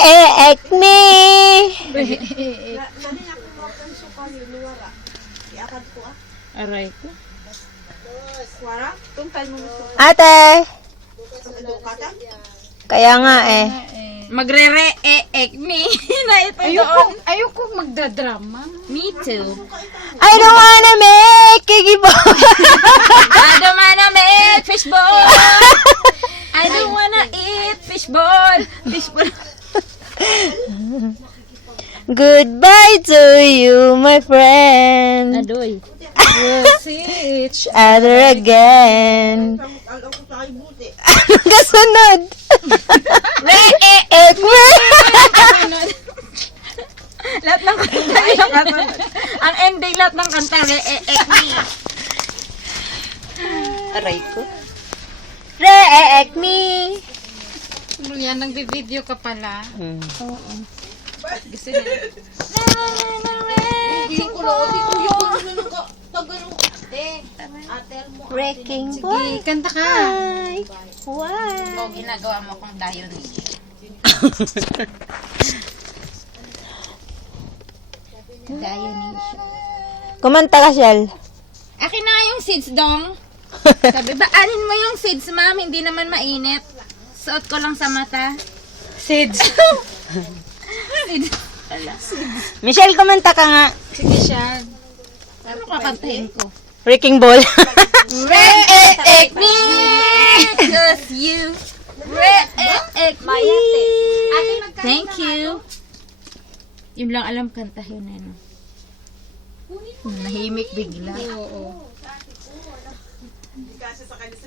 Re-ek me. Aray ko. Ate. Kaya nga eh. Magre-re-ek me. Na ito doon. Ayoko magdadrama. Me too. I don't wanna make kikibol. I don't wanna make fishball. I don't wanna eat fishball. Fishball. Goodbye to you, my friend. Adoy. We'll see each Other again. Kasunod. Re-ek me. Lahat ng kanta yung kasunod. Ang ending lahat ng kanta, re-ek me. Aray ko. Re-ek me. Yan, nagbi-video ka pala. Gusto niya. Wrecking Sige, ball. kanta ka. Why? Why? O, ginagawa mo kong dayon eh. Dionysio. Kumanta ka, Shell. Akin na nga yung seeds, dong. Sabi ba, alin mo yung seeds, ma'am? Hindi naman mainit. Suot ko lang sa mata. Sids. Seeds. Michelle, kumanta ka nga. Sige siya. Ano kakantahin ko? Wrecking ball. Re-ek me! Cause you re-ek me! Thank you. Yun lang alam kantahin na no. Nahimik bigla. Oo.